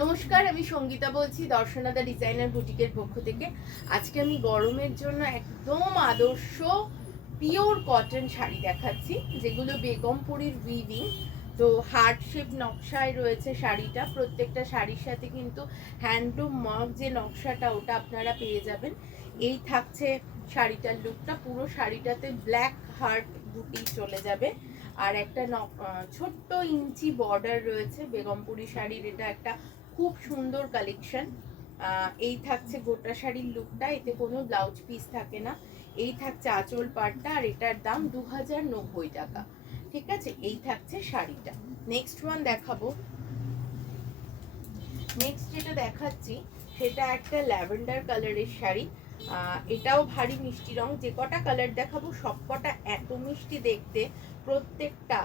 নমস্কার, আমি সঙ্গীতা বলছি দর্শনাদা ডিজাইনার বুটিকের পক্ষ থেকে। আজকে আমি গরমের জন্য একদম আদর্শ পিওর কটন শাড়ি দেখাচ্ছি, যেগুলো বেগমপুরীর উইভিং। তো হার্ট শেপ নকশায় রয়েছে শাড়িটা। প্রত্যেকটা শাড়ির সাথে কিন্তু হ্যান্ডলুম মার্ক যে নকশাটা, ওটা আপনারা পেয়ে যাবেন। এই থাকছে শাড়িটার লুকটা। পুরো শাড়িটাতে ব্ল্যাক হার্ট বুটি চলে যাবে, আর একটা ছোট্ট ইঞ্চি বর্ডার রয়েছে। বেগমপুরী শাড়ির এটা একটা খুব সুন্দর কালেকশন। এই থাকছে গোটা শাড়ির লুকটা, এতে কোনো ব্লাউজ পিস থাকে না। এই থাকছে আঁচল পাটটা, আর এটার দাম 2090 টাকা। ঠিক আছে, এই থাকছে শাড়িটা। নেক্সট ওয়ান দেখাবো। নেক্সট যেটা দেখাচ্ছি সেটা একটা ল্যাভেন্ডার কালারের শাড়ি। এটাও ভারী মিষ্টি রং। যে কটা কালার দেখাবো সব কটা এত মিষ্টি দেখতে, প্রত্যেকটা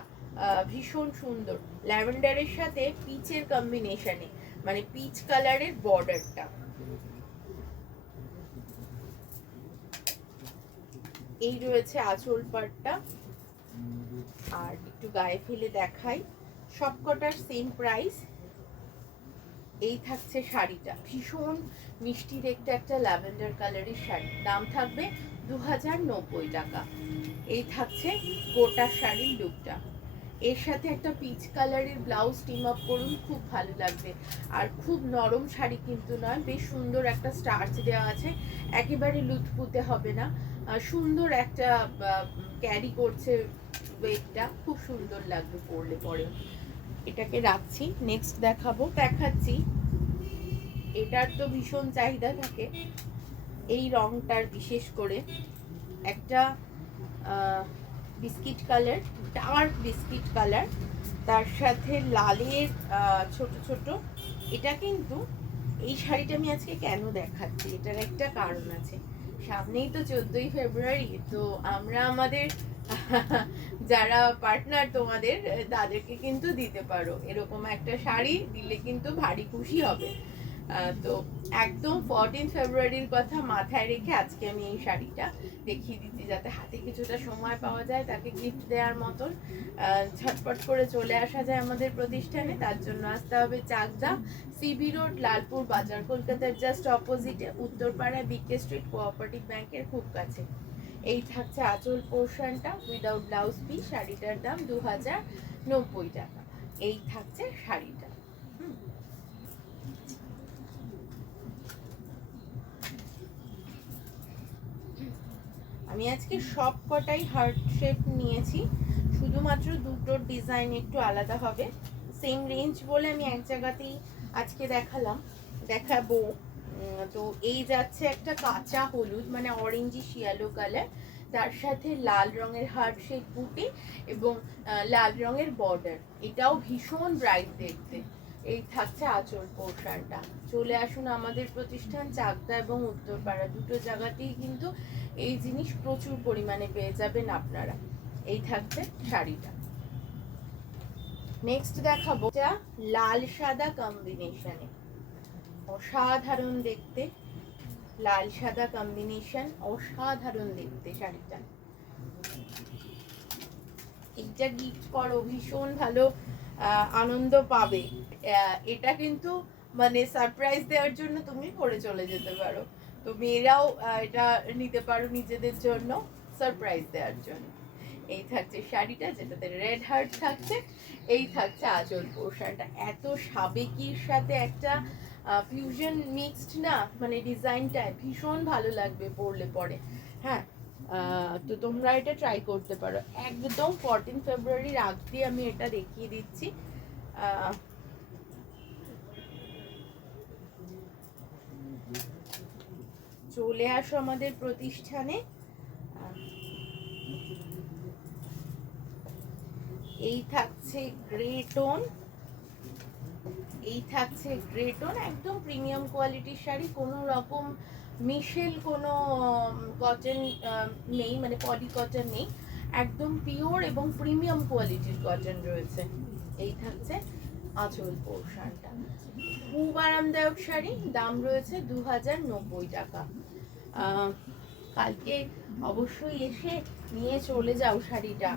ভীষণ সুন্দর। ল্যাভেন্ডারের সাথে পিচের কম্বিনেশনে, মানে পিচ কালারের বর্ডারটা। এই রয়েছে আঁচল পাটটা, আর একটু গায়ে ফেলে দেখাই, সবকটার সেম প্রাইস। এই থাকছে শাড়িটা, ভীষণ মিষ্টি দেখতে একটা ল্যাভেন্ডার কালারের শাড়ি, দাম থাকবে 2090 টাকা। এই থাকছে গোটা শাড়ির লুকটা। এর সাথে একটা পিচ কালারের ব্লাউজ টিম আপ করুন, খুব ভালো লাগবে। আর খুব নরম শাড়ি কিন্তু নয়, বেশ সুন্দর একটা স্টার্চ দেওয়া আছে, একেবারে লুথপুতে হবে না। সুন্দর একটা ক্যারি করছে ওয়েটটা, খুব সুন্দর লাগবে পরলে পরে। এটাকে রাখছি। নেক্সট দেখাচ্ছি, এটার তো ভীষণ চাহিদা থাকে এই রংটার, বিশেষ করে একটা biscuit colour, dark biscuit colour, তার সাথে লালের ছোট ছোট। এটা কিন্তু, এই শাড়িটা আমি আজকে কেন দেখাচ্ছি, এটার একটা কারণ আছে। সামনেই তো 14ই ফেব্রুয়ারি, তো আমরা আমাদের যারা পার্টনার তোমাদের, তাদেরকে কিন্তু দিতে পারো এরকম একটা শাড়ি, দিলে কিন্তু ভারী খুশি হবে। তো একদম 14 ফেব্রুয়ারির কথা মাথায় রেখে আজকে আমি এই শাড়িটা দেখিয়ে দিচ্ছি, যাতে হাতে কিছুটা সময় পাওয়া যায় তাকে গিফট দেওয়ার মতন, ঝটপট করে চলে আসা যায় আমাদের প্রতিষ্ঠানে। তার জন্য আসতে হবে চাকদা সিবি রোড, লালপুর বাজার, কলকাতার জাস্ট অপোজিটে, উত্তরপাড়া বিকে স্ট্রিট, কোঅপারেটিভ ব্যাংকের খুব কাছে। এই থাকছে আঁচল পোর্শনটা উইদাউট ব্লাউজ পিস, শাড়িটার দাম 2090 টাকা। এই থাকছে শাড়িটা। আমি আজকে সব কটাই হার্ট শেপ নিয়েছি, শুধুমাত্র দুটোর ডিজাইন একটু আলাদা হবে। সেম রেঞ্জ বলে আমি এক জায়গাতেই আজকে দেখাবো। তো এই যাচ্ছে একটা কাঁচা হলুদ, মানে অরেঞ্জি শিয়ালো কালার, তার সাথে লাল রঙের হার্ট শেপ বুটি এবং লাল রঙের বর্ডার। এটাও ভীষণ ব্রাইট দেখতে। এই থাকছে আঁচল পোর্শনটা। চলে আসুন আমাদের প্রতিষ্ঠান চাকদা এবং উত্তরপাড়া, দুটো জায়গাতেই কিন্তু এই জিনিস প্রচুর পরিমাণে পেয়ে যাবেন আপনারা। এই থাকছে শাড়িটা। নেক্সট দেখাবো এটা লাল সাদা কম্বিনেশনে, অসাধারণ দেখতে। লাল সাদা কম্বিনেশন, অসাধারণ দেখতে শাড়িটা। এইটা গিফট করো, ভীষণ ভালো আনন্দ পাবে। এটা কিন্তু মানে সারপ্রাইজ দেওয়ার জন্য তুমি পরে চলে যেতে পারো। তো মেয়েরাও এটা নিতে পারো নিজেদের জন্য, সারপ্রাইজ দেওয়ার জন্য। এই থাকছে শাড়িটা, যেটাতে রেড হার্ট থাকছে। এই থাকছে আঁচল পোর্শনটা। এত সাবেকির সাথে একটা ফিউশন মিক্সড না, মানে ডিজাইনটা ভীষণ ভালো লাগবে পরলে পরে। হ্যাঁ, তো তোমরা এটা ট্রাই করতে পারো। একদম 14 ফেব্রুয়ারির আগ দিয়ে আমি এটা দেখিয়ে দিচ্ছি। চলে আসো আমাদের প্রতিষ্ঠানে। এই থাকছে গ্রে টোন, এই থাকছে গ্রে টোন, একদম প্রিমিয়াম কোয়ালিটির শাড়ি। কোনো রকম মিশেল কোনো কটন নেই, মানে পলি কটন নেই, একদম পিওর এবং প্রিমিয়াম কোয়ালিটির কটন রয়েছে। এই থাকছে আঁচল পোর্শনটা, খুব আরামদায়ক শাড়ি, দাম রয়েছে 2090 টাকা। কালকে অবশ্যই এসে নিয়ে চলে যাও শাড়িটা।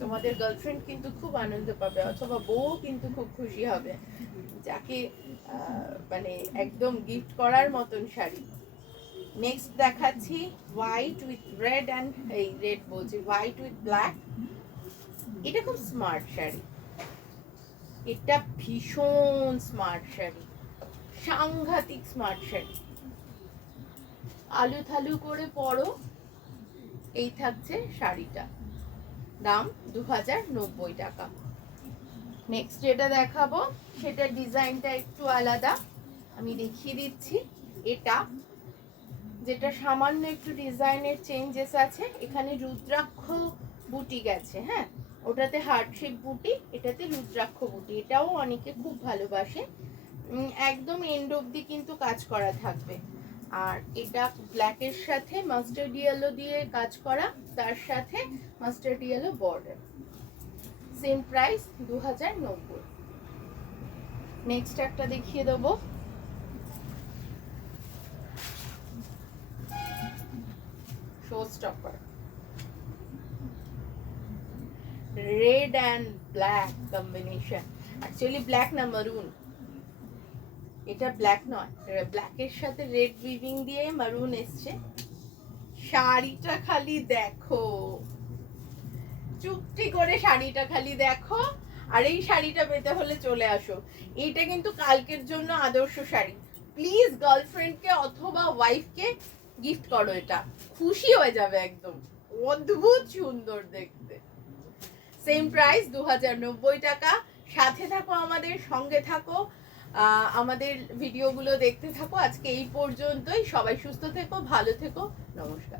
তোমাদের গার্লফ্রেন্ড কিন্তু খুব আনন্দ পাবে, অথবা বউ কিন্তু খুব খুশি হবে। যাকে মানে একদম গিফট করার মতন শাড়ি। নেক্সট দেখাচ্ছি হোয়াইট উইথ রেড অ্যান্ড এই রেড বলছি হোয়াইট উইথ ব্ল্যাক। এটা খুব স্মার্ট শাড়ি, এটা ভীষণ স্মার্ট শাড়ি, সাংঘাতিক স্মার্ট শাড়ি। আলু থালু করে পরো, এই থাকছে শাড়িটা, দাম 2090 টাকা। নেক্সট যেটা দেখাবো সেটা ডিজাইনটা একটু আলাদা, আমি দেখিয়ে দিচ্ছি। এটা যেটা সামান্য একটু ডিজাইনের চেঞ্জেস আছে, এখানে রুদ্রাক্ষ বুটি গেছে, হ্যাঁ ওটাতে হার্ট শেপ বুটি, এটাতে রুদ্রাক্ষ বুটি, এটাও অনেকে খুব ভালোবাসে। একদম এন্ড অবধি কিন্তু কাজ করা থাকবে। আর এটা ব্ল্যাকের সাথে মাস্টার্ড ইয়েলো দিয়ে কাজ করা, তার সাথে mustard yellow border, same price 2090। Next একটা দেখিয়ে দেবো, show stopper, red and black combination, actually black না মারুন, এটা ব্ল্যাক নয়, ব্ল্যাকের সাথে রেড উইভিং দিয়ে মারুন এসছে। শাড়িটা খালি দেখো, চুপটি করে শাড়িটা খালি দেখো। আর এই শাড়িটা পেতে হলে চলে আসো, এইটা কিন্তু কালকের জন্য আদর্শ শাড়ি। প্লিজ গার্লফ্রেন্ডকে অথবা ওয়াইফকে গিফট করো, এটা খুশি হয়ে যাবে, একদম অদ্ভুত সুন্দর দেখতে। সেম প্রাইস 2090 টাকা। সাথে থাকো, আমাদের সঙ্গে থাকো, আমাদের ভিডিওগুলো দেখতে থাকো। আজকে এই পর্যন্তই, সবাই সুস্থ থেকো, ভালো থেকো, নমস্কার।